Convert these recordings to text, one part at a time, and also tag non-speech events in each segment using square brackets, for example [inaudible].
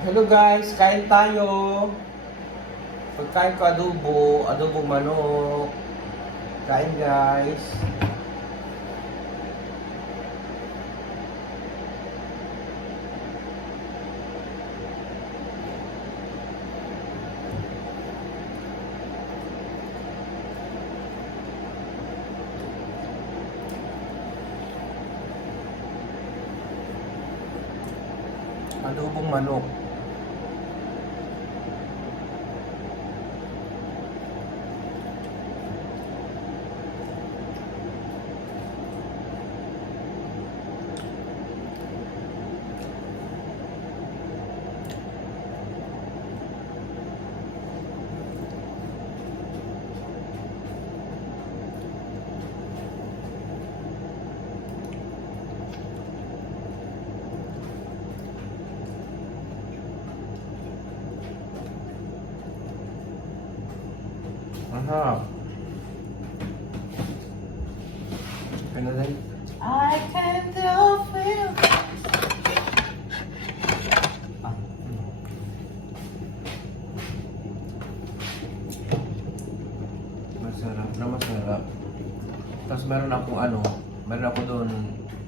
Hello guys, kain tayo. Pagkain ko adobo, adobo manok. Kain guys. Adobong manok. Ano rin? I can do feel. Ah? Masarap na masarap. Tapos meron akong ano, meron ako doon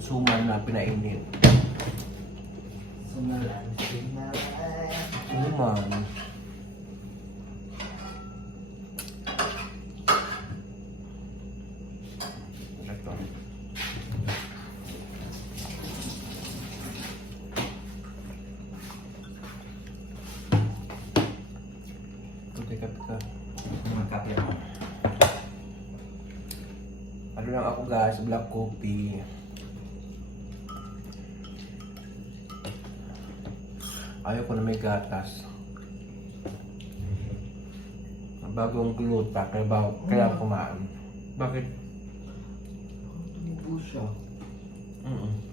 suman na pinainit. Sumalan. Suman. Ito. Puti ka ka. Mga kape mo. Ano lang ako guys, black coffee. Ayaw ko na may gatas. Bagong gluta, kaya, ba, kaya kumain. Bakit? Tumubo siya. Mm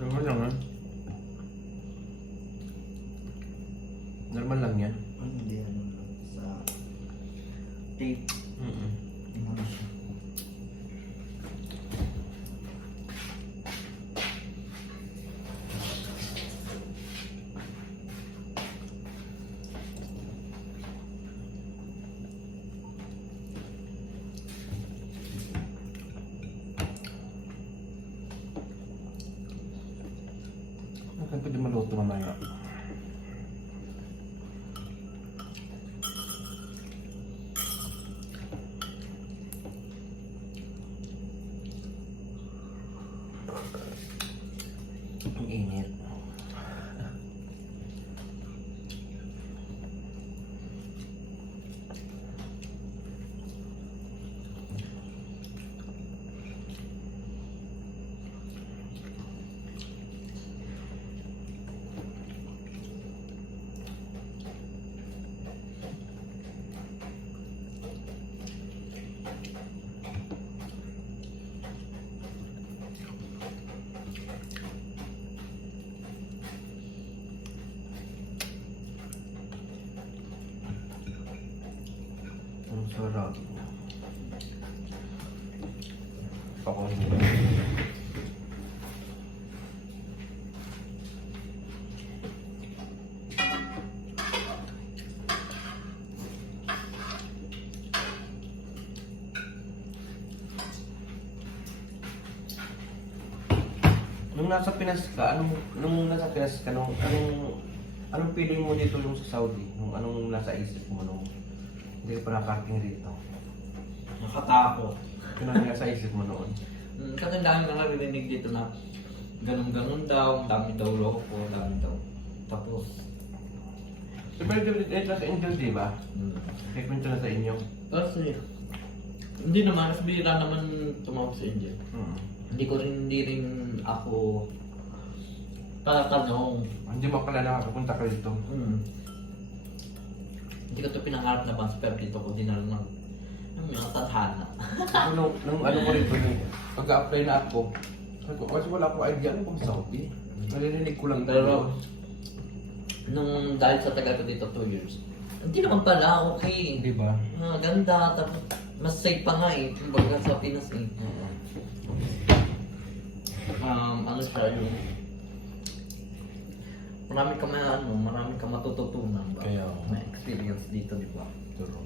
Normal lang yan. Normal lang yan. Ano hindi ano sa tape. Mm Ano siya? Bakit pwede maluto mamaya? Ang init. Ang sarap. Ako hindi. Nung nasa Pinas ka, anong nung nasa Pinas ka, nung anong anong feeling mo dito yung sa Saudi? Nung anong nasa isip mo nung hindi ka pa nakarating rito? Nakatakot. Yun ang nasa isip mo noon. Mm, dami na narinig dito na ganun-ganun daw, ang dami daw loko, ang dami daw. Tapos, pero ito ito sa Angel, di ba? mm, Kaya kwento na sa inyo. kasi, hindi naman, mas bihira naman tumawag sa Angel. Hmm. Hindi ko rin, hindi rin ako tatanong. Hindi mo pala nakakapunta ka dito. Hmm. Hindi ko ito pinangarap na bang pero dito ko din na lang ng mga tadhana. Ako nung, nung ano ko rito, nung pag-apply na ako, sabi ko, kasi wala akong idea ano kung Saudi. Narinig ko lang Pero, nung dahil sa tagal ko dito 2 years, hindi naman pala okay. Di ba? Ah, ganda, tapos Mas safe pa nga eh. Kumbaga sa Pinas eh. Um, ano siya yung... Marami ka may ano, marami ka matututunan ba? Kaya. Na experience dito, di ba? Turo.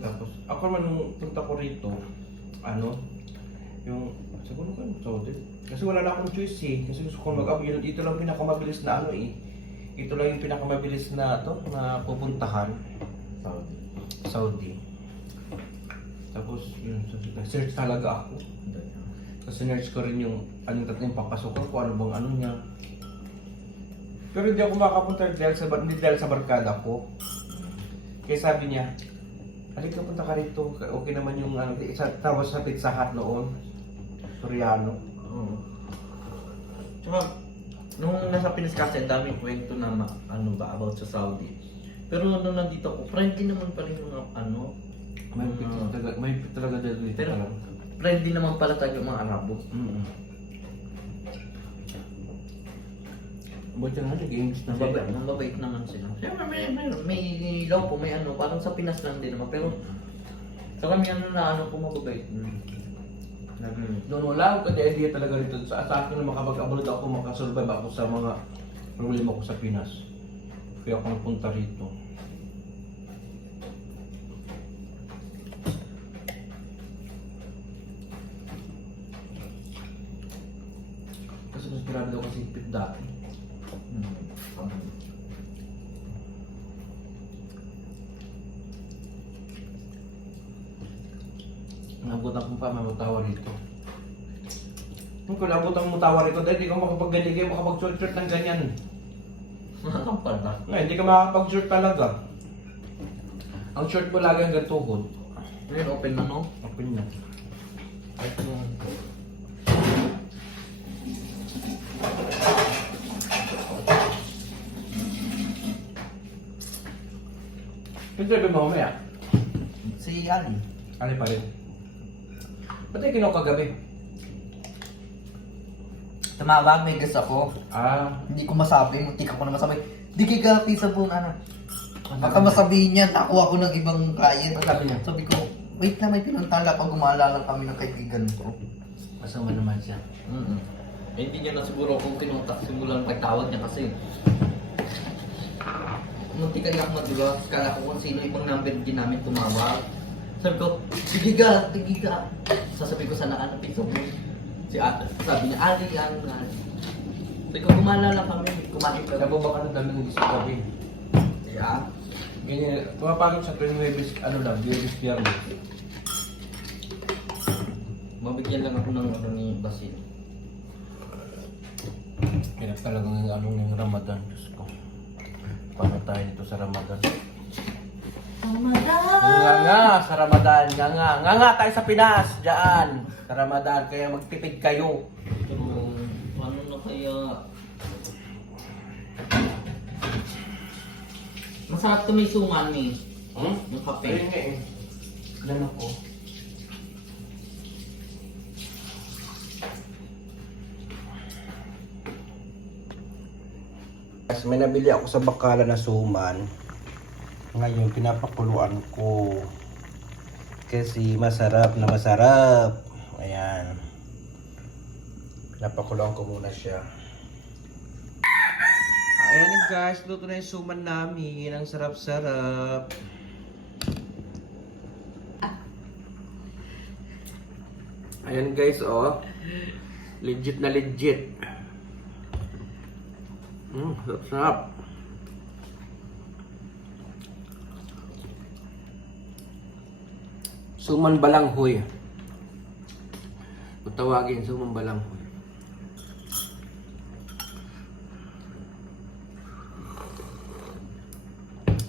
Tapos, ako naman nung punta ko rito, ano, yung, siguro ko yung Saudi. Kasi wala na akong choice eh. Kasi gusto ko mag yun, Ito lang pinakamabilis na ano eh. Ito lang yung pinakamabilis na to, na pupuntahan. Saudi. Saudi. Tapos, yun, sabi ko, search talaga ako. Kasi search ko rin yung anong tatlong papasok ko, ano bang ano niya. Pero hindi ako makapunta dahil sa, hindi dahil sa barkada ko. Kaya sabi niya, halika punta ka rito, okay naman yung ano, isa, tapos sa Pizza Hut noon, Soriano. Oo. Tsaka, nung nasa Pinas kasi, ang daming kwento na ma- ano ba about sa Saudi. Pero nung nandito ako, friendly naman pa rin yung mga ano. May mga- pizza talaga, may pizza talaga dito. Pero, friendly naman pala tayo yung mga Arabo. Mm-mm. Buti na nag-English na Mababait, mababait naman sila. Siyempre, may, may, may ilaw po, may ano, parang sa Pinas lang din naman. Pero, sa kami ano na ano po mababait. Hmm. Naging, Noon wala akong idea talaga rito. Sa, sa akin na makapag-abroad ako, makasurvive ako sa mga problema ko sa Pinas. Kaya ako napunta rito. Kasi mas grabe daw kasi higpit dati. Nabot akong pa mamutawa rito. Kung nabot ang mutawa rito, dahil hindi ka makapag-ganyan, makapag-short ng ganyan. Makakampal ba? Ngayon, hindi ka makakapag-short talaga. Ang short mo lagi hanggang tuhod. Ngayon, open na no? Open na. Kahit yung... Yung sabi mo mamaya, Si Ali. ano pa rin. Ba't yung kinuha kagabi? Tumawag, may guest ako. Ah, Hindi ko masabi, muntik ako na masabi. Di kay Gapi sa buong ano. Baka masabihin niya, nakuha ko ng ibang client. Ano sabi niya? Sabi ko, wait na may pinantala pag gumaalala kami ng kaibigan ko. masama naman siya. Mm eh, hindi niya na siguro kung kinontak simulan pagtawag niya kasi munti ka ako madulas. Kala ko kung sino ibang number din namin tumawag. Sabi ko, sige ka, sige ka. Sasabi ko sana ano, piso mo. Si Ate, sabi niya, Ali, ano nga. Sabi ko, gumalala kami, kumain ka. Sabi ba ka ng dami ng isip gabi? Kaya, Ganyan, pumapagod sa tuwing Webis, ano lang, Webis Biyernes. mabigyan lang ako ng ano ni Basil. Kaya talagang anong yung Ramadan, Diyos ko. Paano tayo dito sa Ramadan? Nga nga, sa Ramadan, nga nga. Nga nga tayo sa Pinas, dyan. Sa Ramadan, kaya magtipid kayo. Pero, ano na kaya... Masarap to may sungan ni. Hmm? Yung kape. Ayun nga eh. Ilan ako? Mas may nabili ako sa bakala na suman. Ngayon, pinapakuluan ko. Kasi masarap na masarap. Ayan. Pinapakuluan ko muna siya. Ayan guys, luto na yung suman namin. Ang sarap-sarap. Ayan guys, oh. Legit na legit. Mm, sarap-sarap. Suman balanghoy. Kung tawagin, suman balanghoy.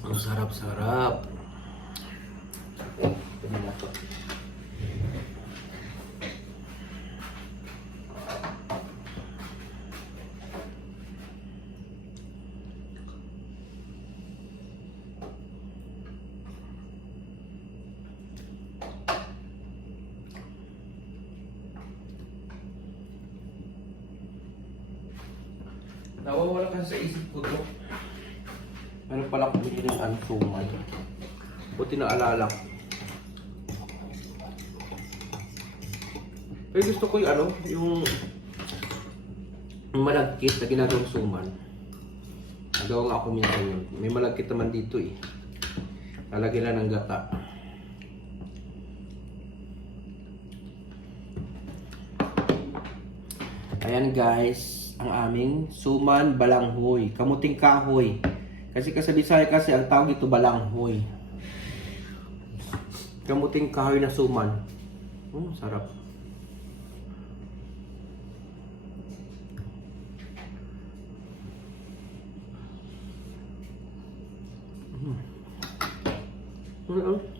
Ang sarap-sarap. Nawawala kasi sa isip ko to. Meron pala akong bili ng ansuman. Buti na alala ko. Pero gusto ko yung ano, yung, yung malagkit na ginagawang suman. Nagawa nga ako minsan yun. May malagkit naman dito eh. Lalagyan lang ng gata. Ayan guys ang aming suman balanghoy. Kamuting kahoy. Kasi sa Bisaya kasi ang tawag ito balanghoy. Kamuting kahoy na suman. Oh, sarap. Ano? Mainit.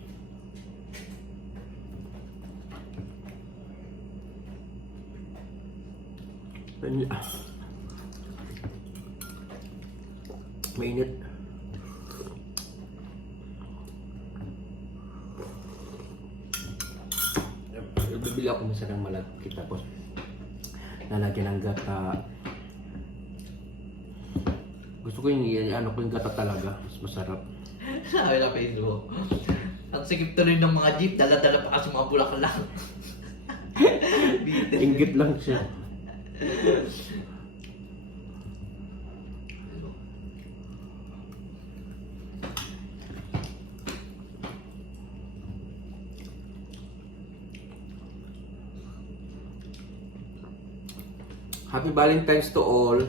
Bibili ako minsan ng malagkit tapos lalagyan ng gata. Gusto ko yung ano ko yung gata talaga, mas masarap. Sabi na Facebook. Ang sikip tuloy ng mga jeep, dala-dala pa kasi mga. Bitin. [laughs] Inggit lang siya. [laughs] Happy Valentine's to all.